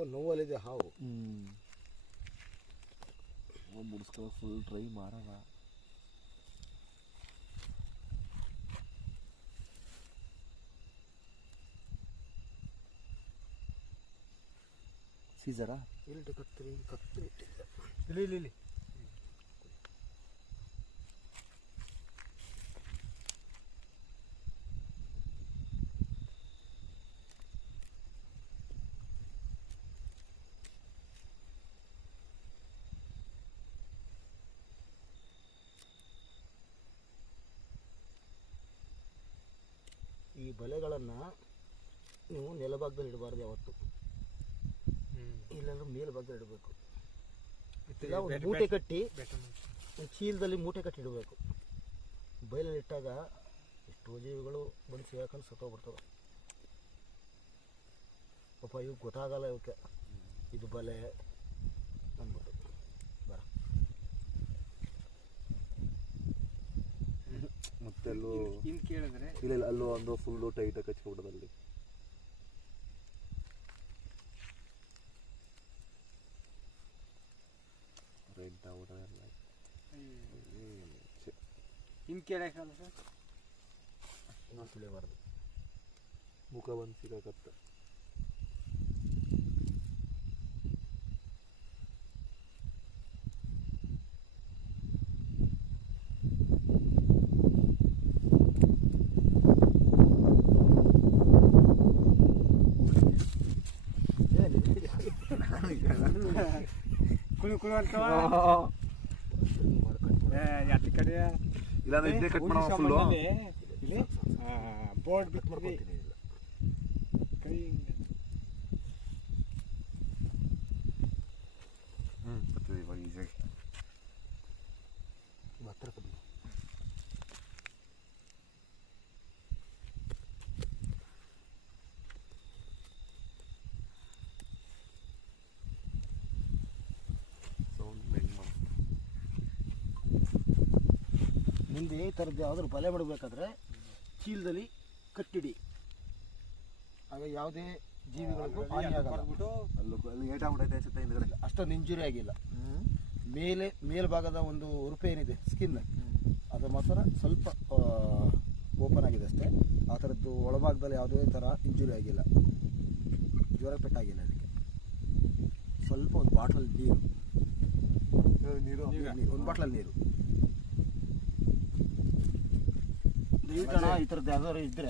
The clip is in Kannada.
ಸ್ವಲ್ಪ ನೋವಲ್ಲಿದೆ ಹಾವು. ಮುಡಿಸ್ಕೊಳ್ಳೋ ಫುಲ್ ಟ್ರೈ ಮಾಡೋಣ. ಸೀಸರಾ ಇಲ್ಲಿ ಕತ್ತರಿ ಇಲ್ಲಿ ಈ ಬಲೆಗಳನ್ನು ನೀವು ನೆಲಭಾಗದಲ್ಲಿ ಇಡಬಾರ್ದು ಯಾವತ್ತು, ಇಲ್ಲಾಂದ್ರೆ ಮೇಲ್ಭಾಗದಲ್ಲಿ ಇಡಬೇಕು. ಇಲ್ಲ ಒಂದು ಮೂಟೆ ಕಟ್ಟಿ ಒಂದು ಚೀಲದಲ್ಲಿ ಮೂಟೆ ಕಟ್ಟಿ ಇಡಬೇಕು. ಬಯಲಲ್ಲಿ ಇಟ್ಟಾಗ ಎಷ್ಟೋ ಜೀವಿಗಳು ಬಂದು ಸಿಗಾಕೊಂಡು ಸತ್ತೋಗ್ಬಿಡ್ತವೆ. ಪಾಪ ಇವು ಗೊತ್ತಾಗಲ್ಲ, ಇವಕ್ಕೆ ಇದು ಬಲೆ ಅಂದ್ಬಿಟ್ಟು ಬರ. ಮತ್ತೆ ಅಲ್ಲೂ ಹಿಂಗೆ ಕೇಳಿದ್ರೆ ಇಲ್ಲ ಅಲ್ಲೂ ಒಂದು ಫುಲ್ಲು ಟೈಟಾಗಿ ಕಚ್ಕೊಬಿಡೋದಲ್ಲಿ. ಹಿಂಗೆ ಕೇಳಕ್ಕಲ್ಲ ಸರ್, ಇನ್ನೂ ಸುಳಿಬಾರ್ದು. ಮುಖ ಬಂದು ಸಿಗಾಕತ್ತ. ಕುಳು ಕುಳು ಅಂತವ ಎತ್ತ ಕಡೆ ಇಲ್ಲಾಂದ್ರೆ ಇದೇ ಕಟ್ ಮಾಡೋ ಫುಲ್ಲು. ಇಲ್ಲಿ ಬೋರ್ಡ್ ಬಿಟ್ಟು ಮಾಡ್ಕೊತೀನಿ. ಕೈ ಬರ್ತದೆ ಇವಾಗ ಈಸಿಯಾಗಿ. ಹತ್ರ ಕಮ್ಮಿ ಮುಂದೆ ಈ ಥರದ್ದು ಯಾವ್ದಾದ್ರು ಬಲೆ ಮಾಡಬೇಕಾದ್ರೆ ಚೀಲದಲ್ಲಿ ಕಟ್ಟಿಡಿ, ಆಗ ಯಾವುದೇ ಜೀವಿಗಳಿಗೂ ಹಾನಿ ಆಗಲ್ಲ. ಅಲ್ಲಿ ಏಟಾಗ್ಬಿಟ್ಟೈತೆ ಅನ್ಸುತ್ತೆ ಹಿಂದ್ಗಡೆ. ಅಷ್ಟೊಂದು ಇಂಜುರಿ ಆಗಿಲ್ಲ. ಮೇಲ್ಭಾಗದ ಒಂದು ಉರುಪೆ ಏನಿದೆ ಸ್ಕಿನ್, ಅದು ಮಾತ್ರ ಸ್ವಲ್ಪ ಓಪನ್ ಆಗಿದೆ ಅಷ್ಟೇ. ಆ ಥರದ್ದು ಒಳಭಾಗದಲ್ಲಿ ಯಾವುದೇ ಥರ ಇಂಜುರಿ ಆಗಿಲ್ಲ, ಜ್ವರ ಪೆಟ್ಟಾಗಿಲ್ಲ. ಅದಕ್ಕೆ ಸ್ವಲ್ಪ ಒಂದು ಬಾಟ್ಲಲ್ಲಿ ನೀರು, ಒಂದು ಬಾಟ್ಲಲ್ಲಿ ನೀರು. ಈ ಥರದ್ದು ಯಾವ್ದಾದ್ರು ಇದ್ದರೆ